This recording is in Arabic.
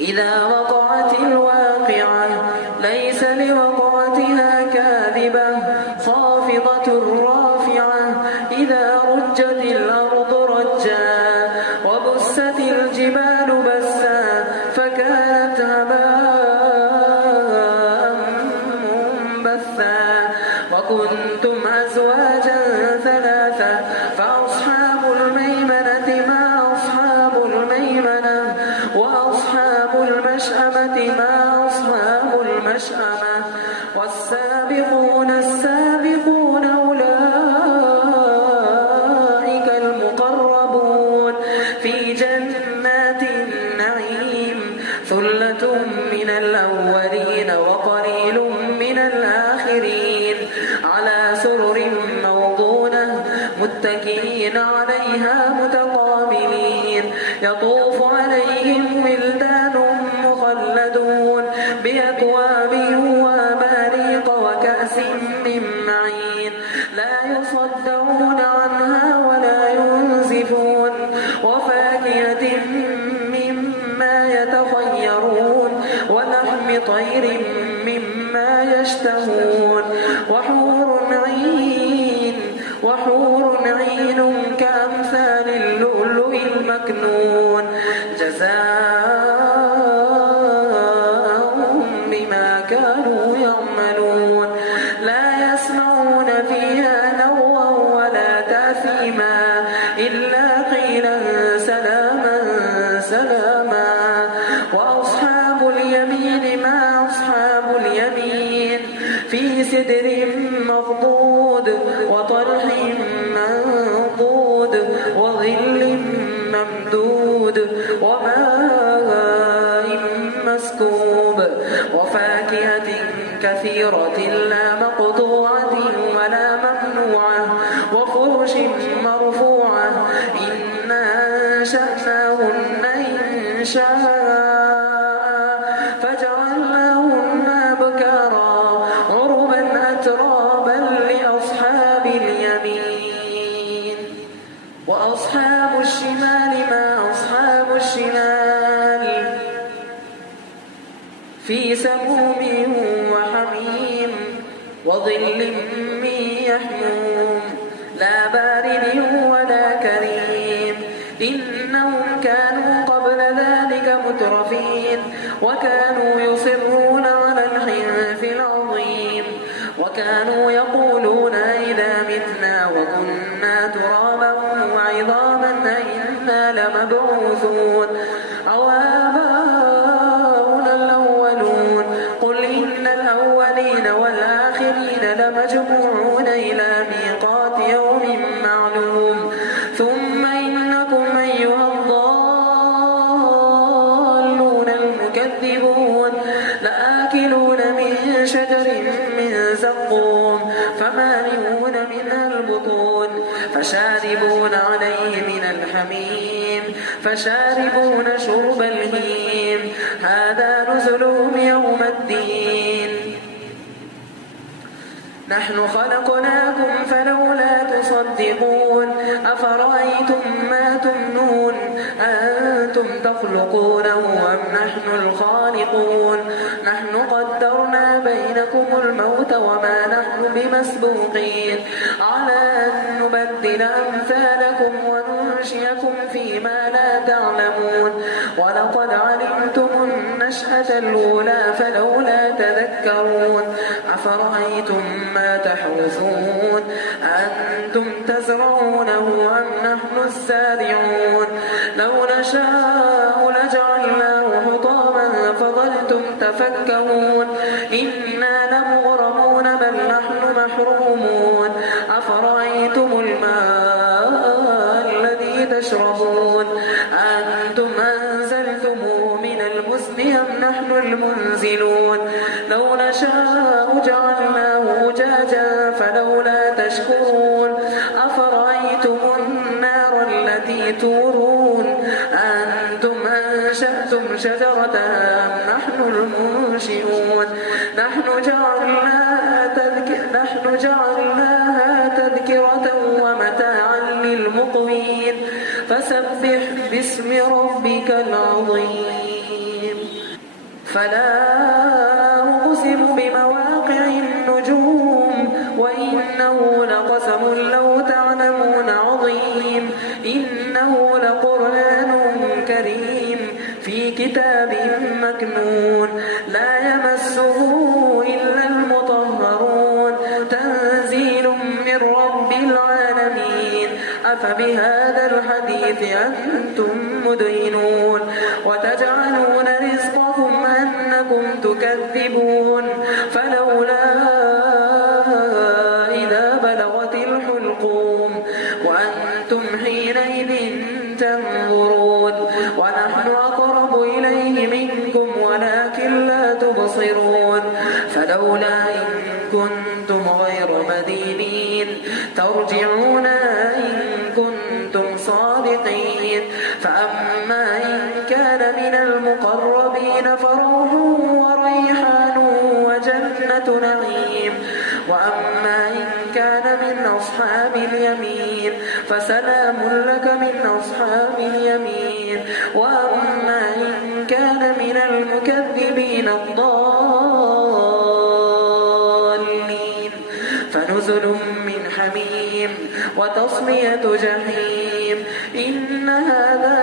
إذا وقعت الواقعة ليس لوقعتها كاذبة خافضة رافعة إذا رجت الأرض رجا وبست الجبال بسا فكانت هباء منبثا وكنتم أزواجا ثلاثة فأصحاب الميمنة ما أصحاب الميمنة وأصحاب المشأمة ما أصحاب المشأمة والسابقون السابقون أولئك المقربون في جنات النعيم ثلة من الأولين وقليل من الآخرين على سرر موضونة متكئين عليها متقابلين يطوف عليهم ولدان مخلدون بأكواب وأباريق وكأس من معين لا يصدعون عنها ولا ينزفون وفاكهة مما يتخيرون ولحم طير مما يشتهون وحور عين كأمثال اللؤلؤ المكنون جزاء بما كانوا يعملون لا يسمعون فيها لغوا ولا تأثيما إلا قيلا سلاما سلاما وأصحاب اليمين ما أصحاب اليمين في سدر مخضود وطلح منضود وظل ممدود وماء مسكوب وفاكهة كثيرة لا مقطوعة ولا ممنوعة وفرش مرفوعة إنا أنشأناهن إنشاء فجعلناهن أبكارا عربا أترابا لأصحاب اليمين وأصحاب الشمال ما أصحاب الشمال في سموم وحميم وظل من يحموم لا بارد ولا كريم إنهم كانوا قبل ذلك مترفين وكانوا يصرون على الحنث العظيم وكانوا يقولون إذا متنا وكنا ترابا وعظاما أئنا لمبعوثون أو آباؤنا الأولون قل إن الأولين والآخرين لمجموعون إلى ميقات يوم معلوم ثم إنكم أيها الضالون المكذبون لآكلون من شجر من زقوم فمالئون منها البطون فشاربون عليه من الحميم فشاربون شرب الهيم هذا نزلهم يوم الدين نحن خلقناكم فلولا تصدقون أفرأيتم ما تمنون أنتم تخلقونه أم نحن الخالقون نحن قدرنا بينكم الموت وما نحن بمسبوقين على أن نبدل أمثالكم وننشئكم فيما لا تعلمون ولقد علمتم النشأة الأولى فلولا تذكرون أفرأيتم ما تحرثون أنتم تزرعونه أم نحن الزارعون لو نشاء لجعلناه حطاما فظلتم تفكهون إنا لمغرمون بل نحن محرومون أفرأيتم الماء الذي تشربون أنتم أنزلتموه من المزن أم نحن المنزلون لو نشاء جعلناه أجاجا فلولا تشكرون أفرأيتم النار التي تورون أنتم أنشأتم شجرتها أم نحن المنشئون نحن جعلناها تذكرة ومتاعا للمقوين فسبح باسم ربك العظيم فلا أقسم بمواقع النجوم وإنه لقسم لو تعلمون عظيم إنه لقرآن كريم في كتاب مكنون لا يمسه إلا المطهرون تنزيل من رب العالمين أفبهذا الحديث أنتم مدهنون وتجعلون رزقكم أنكم تكذبون فلولا إذا بلغت الحلقوم وأنتم حينئذ تنظرون ونحن أقرب إليه منكم ولكن لا تبصرون فلولا إن كنتم غير مدينين ترجعونها إن كنتم صادقين فأما إن كان من المقربين فروح وريحان وجنة نعيم وأما إن كان من أصحاب اليمين فسلام لك من أصحاب اليمين وأما إن كان من المكذبين الضالين فنزل من حميم وتصلية جحيم إن هذا